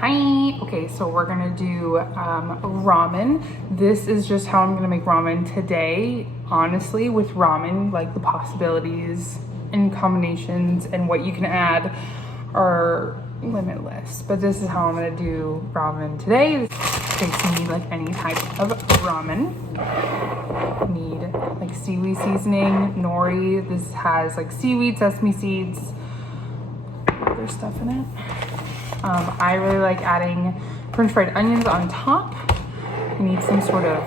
Hi. Okay, so we're gonna do ramen. This is just how I'm gonna make ramen today. Honestly, with ramen, like the possibilities and combinations and what you can add are limitless. But this is how I'm gonna do ramen today. Okay, so you need like any type of ramen. You need like seaweed seasoning, nori. This has like seaweed, sesame seeds, other stuff in it. I really like adding French fried onions on top. You need some sort of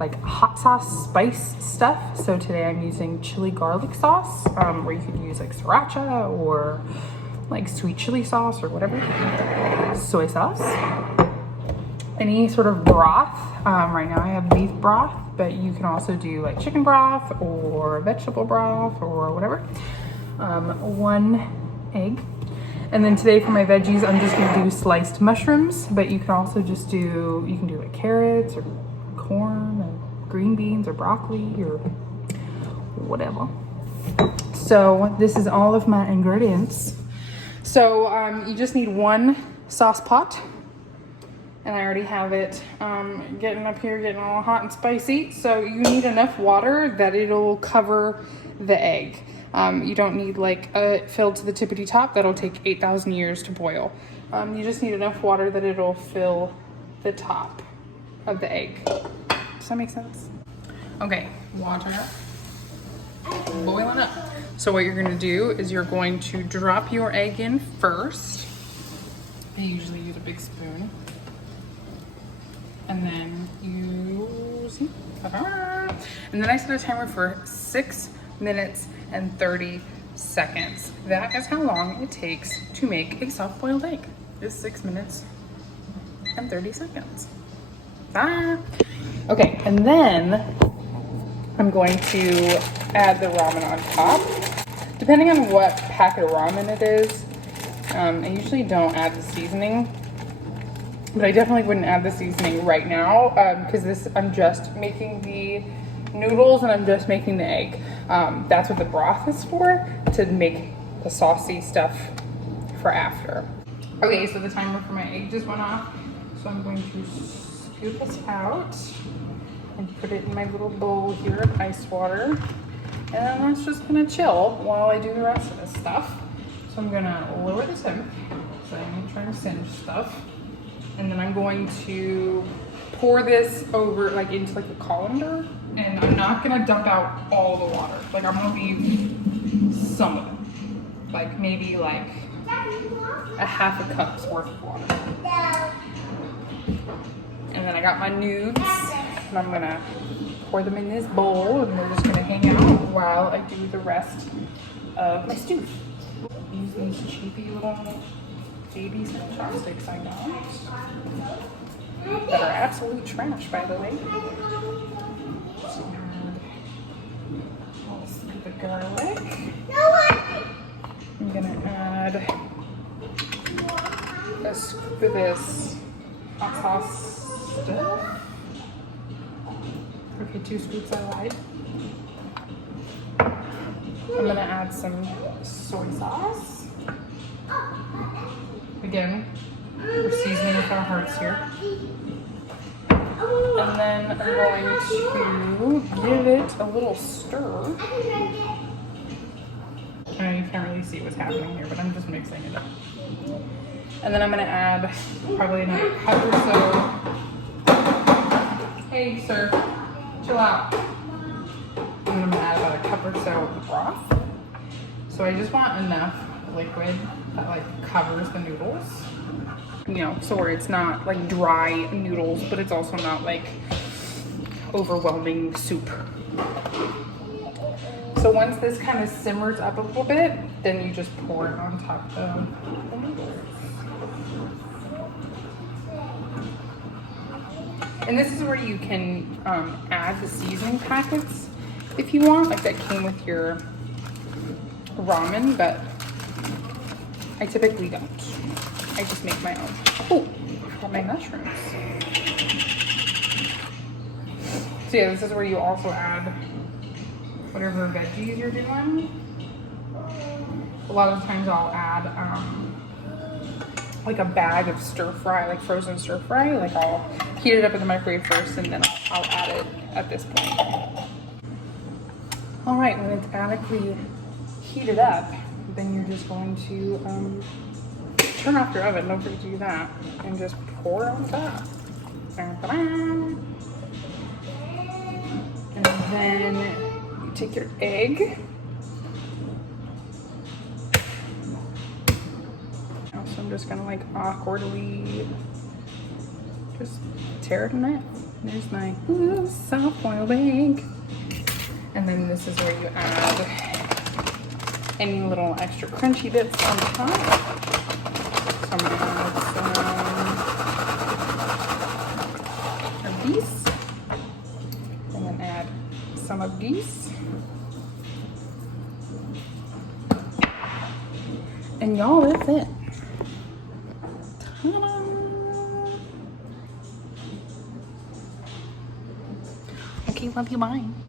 like hot sauce spice stuff. So today I'm using chili garlic sauce, where you could use like sriracha or like sweet chili sauce or whatever. Soy sauce. Any sort of broth. Right now I have beef broth, but you can also do like chicken broth or vegetable broth or whatever. 1 egg. And then today for my veggies, I'm just gonna do sliced mushrooms, but you can also just do, you can do like carrots or corn or green beans or broccoli or whatever. So this is all of my ingredients. So you just need 1 sauce pot, and I already have it getting up here, getting all hot and spicy. So you need enough water that it'll cover the egg. You don't need like filled to the tippity top. That'll take 8,000 years to boil. You just need enough water that it'll fill the top of the egg. Does that make sense? Okay, water boiling up. So what you're gonna do is you're going to drop your egg in first. I usually use a big spoon. And then you see, and then I set a timer for 6 minutes and 30 seconds. That is how long it takes to make a soft-boiled egg. It's 6 minutes and 30 seconds. Okay, and then I'm going to add the ramen on top. Depending on what packet of ramen it is, I usually don't add the seasoning, but I definitely wouldn't add the seasoning right now because I'm just making the noodles and I'm just making the egg. That's what the broth is for, to make the saucy stuff for after. Okay, so the timer for my egg just went off. So I'm going to scoop this out and put it in my little bowl here of ice water. And then that's just gonna chill while I do the rest of this stuff. So I'm gonna lower the temp, so I'm trying to singe stuff. And then I'm going to pour this over like into like a colander, and I'm not gonna dump out all the water. Like I'm gonna leave some of it, like maybe like a half a cup's worth of water. And then I got my nudes, and I'm gonna pour them in this bowl, and we're just gonna hang out while I do the rest of my stew. Use these cheapy little baby chopsticks, I know, that are absolute trash, by the way. So I'll scoop the garlic. I'm gonna add a scoop of this hot sauce stuff. Okay, 2 scoops, I lied. I'm gonna add some soy sauce. Again, we're seasoning with our hearts here. And then I'm going to give it a little stir. I know you can't really see what's happening here, but I'm just mixing it up. And then I'm gonna add probably another cup or so. Hey, sir, chill out. And then I'm gonna add about a cup or so of the broth. So I just want enough liquid that like covers the noodles, you know, so where it's not like dry noodles, but it's also not like overwhelming soup. So once this kind of simmers up a little bit, then you just pour it on top of the noodles. And this is where you can add the seasoning packets if you want, like that came with your ramen, but I typically don't. I just make my own. Oh, I forgot my mushrooms. So yeah, this is where you also add whatever veggies you're doing. A lot of times I'll add like a bag of stir fry, like frozen stir fry. Like I'll heat it up in the microwave first and then I'll add it at this point. All right, when it's adequately heated up, then you're just going to turn off your oven. Don't forget to do that. And just pour on top. And then you take your egg. So I'm just gonna like awkwardly just tear it in half. There's my soft boiled egg. And then this is where you add any little extra crunchy bits on top. So I'm gonna add some of these. And then add some of these. And y'all, that's it. Ta-da! Okay, love you, bye.